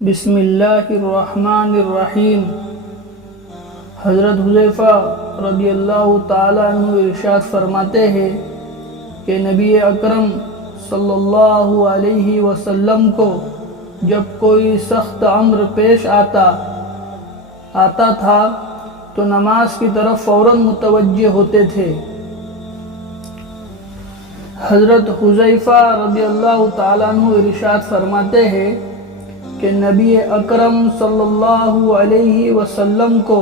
بسم اللہ الرحمن الرحیم۔ حضرت حذیفہ رضی اللہ تعالیٰ عنہ ارشاد فرماتے ہیں کہ نبی اکرم صلی اللہ علیہ وسلم کو جب کوئی سخت امر پیش آتا تھا تو نماز کی طرف فوراً متوجہ ہوتے تھے۔ حضرت حذیفہ رضی اللہ تعالیٰ عنہ ارشاد فرماتے ہیں کہ نبی اکرم صلی اللہ علیہ وسلم کو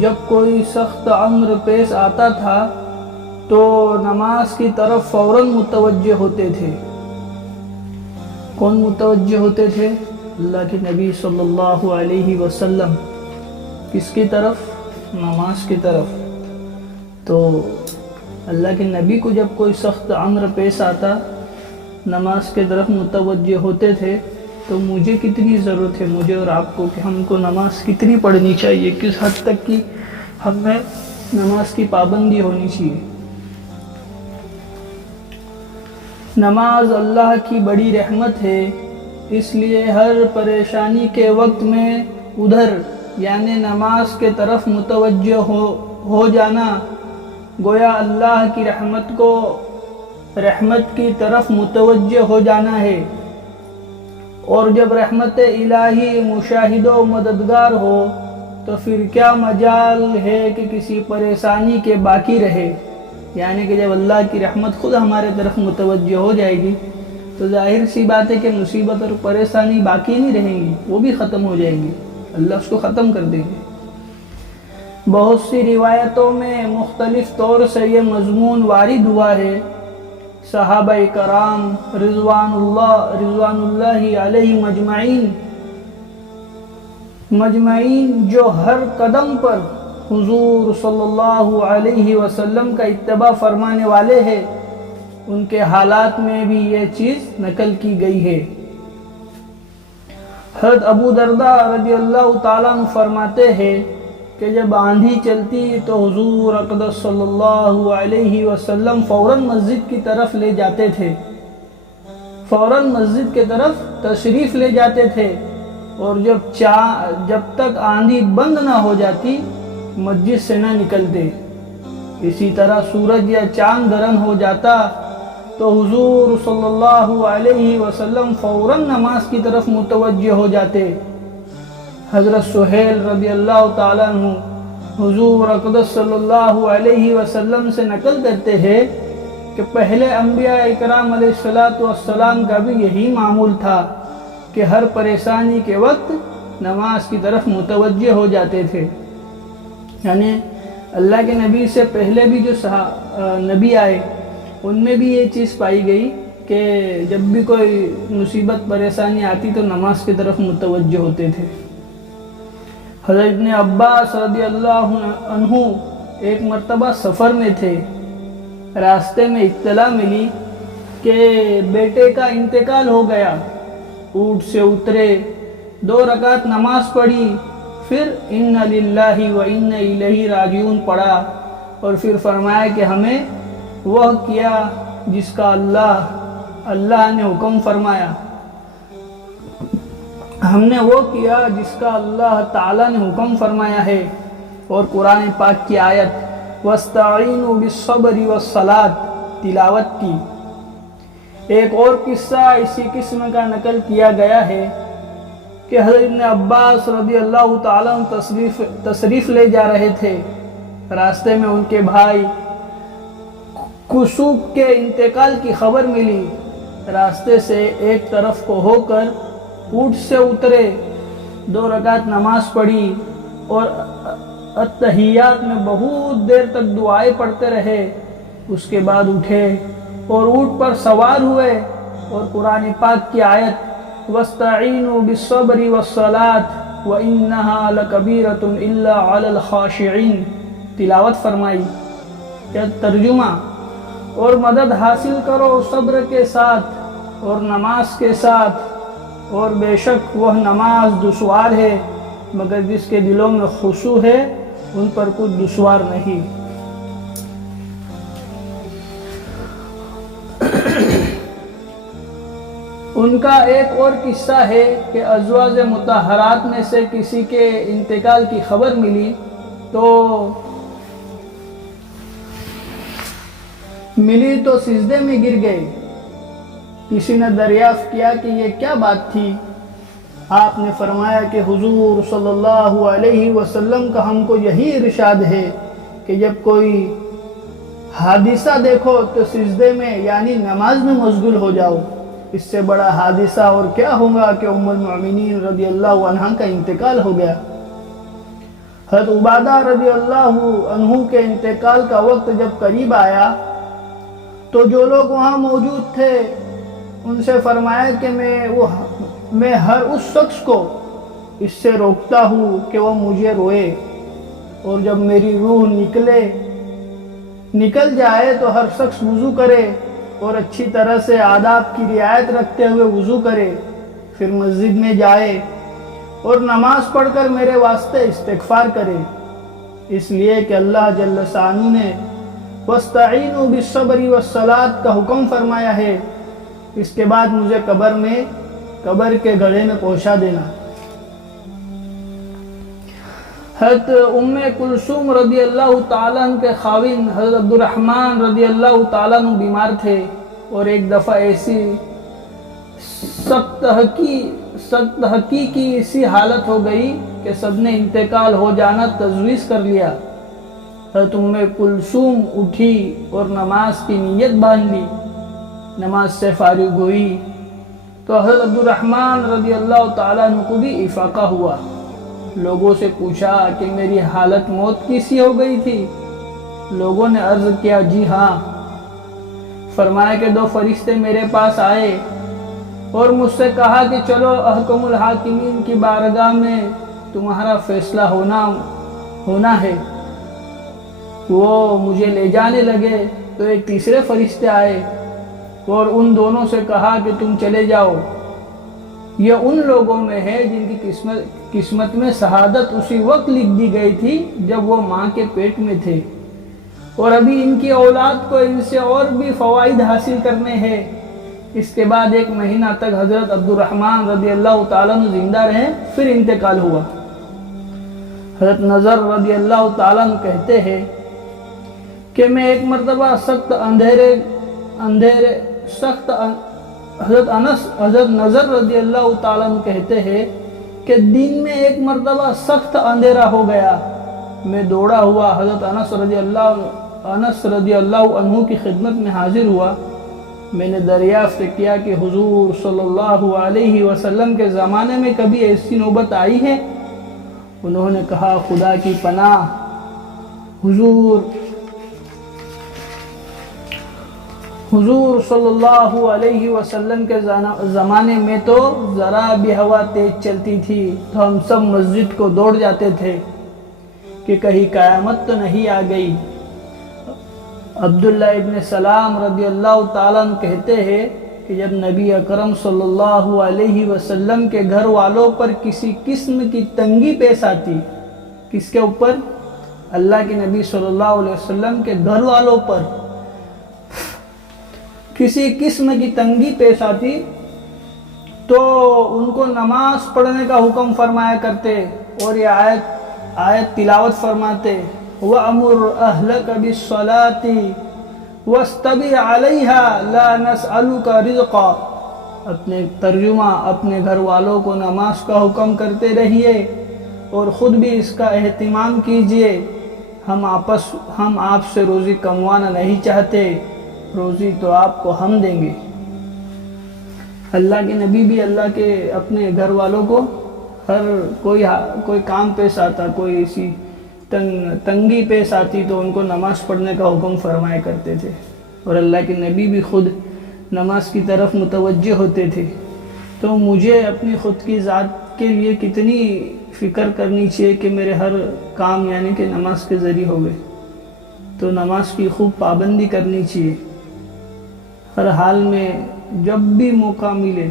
جب کوئی سخت امر پیش آتا تھا تو نماز کی طرف فوراً متوجہ ہوتے تھے۔ کون متوجہ ہوتے تھے؟ اللہ کے نبی صلی اللہ علیہ وسلم۔ کس کی طرف؟ نماز کی طرف۔ تو اللہ کے نبی کو جب کوئی سخت امر پیش آتا نماز کی طرف متوجہ ہوتے تھے، تو مجھے کتنی ضرورت ہے، مجھے اور آپ کو، کہ ہم کو نماز کتنی پڑھنی چاہیے، کس حد تک کی ہم میں نماز کی پابندی ہونی چاہیے۔ نماز اللہ کی بڑی رحمت ہے، اس لیے ہر پریشانی کے وقت میں ادھر یعنی نماز کے طرف متوجہ ہو جانا گویا اللہ کی رحمت کی طرف متوجہ ہو جانا ہے، اور جب رحمت الہی مشاہد و مددگار ہو تو پھر کیا مجال ہے کہ کسی پریشانی کے باقی رہے۔ یعنی کہ جب اللہ کی رحمت خود ہمارے طرف متوجہ ہو جائے گی تو ظاہر سی بات ہے کہ مصیبت اور پریشانی باقی نہیں رہیں گی، وہ بھی ختم ہو جائیں گی، اللہ اس کو ختم کر دیں گے۔ بہت سی روایتوں میں مختلف طور سے یہ مضمون وارد ہوا ہے۔ صحابہ کرام رضوان اللہ علیہ مجمعین جو ہر قدم پر حضور صلی اللہ علیہ وسلم کا اتباع فرمانے والے ہیں، ان کے حالات میں بھی یہ چیز نقل کی گئی ہے۔ حضرت ابو درداء رضی اللہ تعالیٰ عنہ فرماتے ہیں کہ جب آندھی چلتی تو حضور اقدس صلی اللہ علیہ وسلم فوراً مسجد کی طرف لے جاتے تھے، فوراً مسجد کی طرف تشریف لے جاتے تھے، اور جب تک آندھی بند نہ ہو جاتی مسجد سے نہ نکلتے۔ اسی طرح سورج یا چاند گرہن ہو جاتا تو حضور صلی اللہ علیہ وسلم فوراً نماز کی طرف متوجہ ہو جاتے۔ حضرت سہیل رضی اللہ تعالیٰ عنہ حضور اقدس صلی اللہ علیہ وسلم سے نقل کرتے ہیں کہ پہلے انبیاء اکرام علیہ السلام کا بھی یہی معمول تھا کہ ہر پریشانی کے وقت نماز کی طرف متوجہ ہو جاتے تھے۔ یعنی اللہ کے نبی سے پہلے بھی جو نبی آئے ان میں بھی یہ چیز پائی گئی کہ جب بھی کوئی مصیبت پریشانی آتی تو نماز کی طرف متوجہ ہوتے تھے۔ حضرت ابن عباس رضی اللہ عنہ ایک مرتبہ سفر میں تھے، راستے میں اطلاع ملی کہ بیٹے کا انتقال ہو گیا۔ اونٹ سے اترے، 2 رکعت نماز پڑھی، پھر اِنَّ لِلَّهِ وَإِنَّ إِلَيْهِ راجعون پڑھا، اور پھر فرمایا کہ ہمیں وہ کیا جس کا اللہ نے حکم فرمایا، ہم نے وہ کیا جس کا اللہ تعالیٰ نے حکم فرمایا ہے، اور قرآن پاک کی آیت وَاسْتَعِينُوا بِالصَّبْرِ وَالصَّلَاةِ تلاوت کی۔ ایک اور قصہ اسی قسم کا نقل کیا گیا ہے کہ حضرت ابن عباس رضی اللہ تعالیٰ عنہ تشریف لے جا رہے تھے، راستے میں ان کے بھائی کسوف کے انتقال کی خبر ملی۔ راستے سے ایک طرف کو ہو کر اونٹ سے اترے، 2 رکعت نماز پڑھی، اور اتحیات میں بہت دیر تک دعائیں پڑھتے رہے۔ اس کے بعد اٹھے اور اونٹ پر سوار ہوئے، اور قرآن پاک کی آیت وَاسْتَعِينُوا بِالصَّبْرِ وَالصَّلَاةِ وَإِنَّهَا لَكَبِيرَةٌ إِلَّا عَلَى الْخَاشِعِينَ تلاوت فرمائی۔ کیا ترجمہ؟ اور مدد حاصل کرو صبر کے ساتھ اور نماز کے ساتھ، اور بے شک وہ نماز دشوار ہے، مگر جس کے دلوں میں خشوع ہے ان پر کچھ دشوار نہیں۔ ان کا ایک اور قصہ ہے کہ ازواج مطہرات میں سے کسی کے انتقال کی خبر ملی تو سجدے میں گر گئے۔ کسی نے دریافت کیا کہ یہ کیا بات تھی؟ آپ نے فرمایا کہ حضور صلی اللہ علیہ وسلم کا ہم کو یہی ارشاد ہے کہ جب کوئی حادثہ دیکھو تو سجدے میں یعنی نماز میں مشغول ہو جاؤ۔ اس سے بڑا حادثہ اور کیا ہوگا کہ ام المؤمنین رضی اللہ عنہ کا انتقال ہو گیا۔ حضرت عبادہ رضی اللہ عنہ کے انتقال کا وقت جب قریب آیا تو جو لوگ وہاں موجود تھے ان سے فرمایا کہ میں ہر اس شخص کو اس سے روکتا ہوں کہ وہ مجھے روئے، اور جب میری روح نکل جائے تو ہر شخص وضو کرے اور اچھی طرح سے آداب کی رعایت رکھتے ہوئے وضو کرے، پھر مسجد میں جائے اور نماز پڑھ کر میرے واسطے استغفار کرے، اس لیے کہ اللہ جل شانہ نے وَاسْتَعِينُوا بِالصَّبْرِ وَالصَّلَاةِ کا حکم فرمایا ہے۔ اس کے بعد مجھے قبر کے گڑھے میں پہنچا دینا۔ حضرت ام کلثوم رضی اللہ تعالیٰ عنہ کے خاوند حضرت عبد الرحمن رضی اللہ تعالیٰ عنہ بیمار تھے، اور ایک دفعہ ایسی سخت حقیقی ایسی حالت ہو گئی کہ سب نے انتقال ہو جانا تجویز کر لیا۔ حضرت ام کلثوم اٹھی اور نماز کی نیت باندھ لی۔ نماز سے فارغ ہوئی تو حضرت عبد الرحمن رضی اللہ تعالیٰ عنہ کو بھی افاقہ ہوا۔ لوگوں سے پوچھا کہ میری حالت موت کی سی ہو گئی تھی؟ لوگوں نے عرض کیا جی ہاں۔ فرمایا کہ 2 فرشتے میرے پاس آئے اور مجھ سے کہا کہ چلو احکم الحاکمین کی بارگاہ میں تمہارا فیصلہ ہونا ہے۔ وہ مجھے لے جانے لگے تو ایک تیسرے فرشتے آئے اور ان دونوں سے کہا کہ تم چلے جاؤ، یہ ان لوگوں میں ہے جن کی قسمت میں شہادت اسی وقت لکھ دی گئی تھی جب وہ ماں کے پیٹ میں تھے، اور ابھی ان کی اولاد کو ان سے اور بھی فوائد حاصل کرنے ہیں۔ اس کے بعد 1 مہینہ تک حضرت عبد الرحمن رضی اللہ تعالیٰ عنہ زندہ رہے، پھر انتقال ہوا۔ حضرت نظر رضی اللہ تعالیٰ عنہ کہتے ہیں کہ میں ایک مرتبہ حضرت نظر رضی اللہ تعالیٰ عنہ کہتے ہیں کہ دن میں ایک مرتبہ سخت اندھیرا ہو گیا، میں دوڑا ہوا حضرت انس رضی اللہ عنہ کی خدمت میں حاضر ہوا۔ میں نے دریافت کیا کہ حضور صلی اللہ علیہ وسلم کے زمانے میں کبھی ایسی نوبت آئی ہے؟ انہوں نے کہا خدا کی پناہ، حضور صلی اللہ علیہ وسلم کے زمانے میں تو ذرا بھی ہوا تیز چلتی تھی تو ہم سب مسجد کو دوڑ جاتے تھے کہ کہیں قیامت تو نہیں آ گئی۔ عبداللہ ابن سلام رضی اللہ تعالیٰ عنہ کہتے ہیں کہ جب نبی اکرم صلی اللہ علیہ وسلم کے گھر والوں پر کسی قسم کی تنگی پیش آتی، کس کے اوپر؟ اللہ کے نبی صلی اللہ علیہ وسلم کے گھر والوں پر کسی قسم کی تنگی پیش آتی تو ان کو نماز پڑھنے کا حکم فرمایا کرتے اور یہ آیت تلاوت فرماتے، وَأَمُرْ أَهْلَكَ بِالصَّلَاةِ وَاسْتَبِرْ عَلَيْهَا لَا نَسْأَلُكَ رِزْقًا۔ اپنے ترجمہ، اپنے گھر والوں کو نماز کا حکم کرتے رہیے اور خود بھی اس کا اہتمام کیجئے، ہم آپ سے روزی کموانا نہیں چاہتے، روزی تو آپ کو ہم دیں گے۔ اللہ کے نبی بھی اللہ کے اپنے گھر والوں کو ہر کوئی کام پیش آتا، کوئی ایسی تنگی پیش آتی تو ان کو نماز پڑھنے کا حکم فرمایا کرتے تھے، اور اللہ کے نبی بھی خود نماز کی طرف متوجہ ہوتے تھے۔ تو مجھے اپنی خود کی ذات کے لیے کتنی فکر کرنی چاہیے کہ میرے ہر کام یعنی کہ نماز کے ذریعے ہو گئے، تو نماز کی خوب پابندی کرنی چاہیے۔ ہر حال میں جب بھی موقع ملے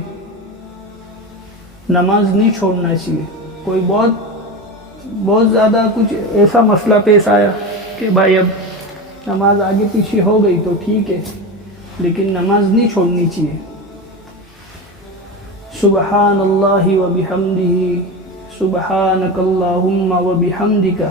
نماز نہیں چھوڑنا چاہیے۔ کوئی بہت زیادہ کچھ ایسا مسئلہ پیش آیا کہ بھائی اب نماز آگے پیچھے ہو گئی تو ٹھیک ہے، لیکن نماز نہیں چھوڑنی چاہیے۔ سبحان اللہ و بحمدہ، سبحانک اللہم و بحمدک،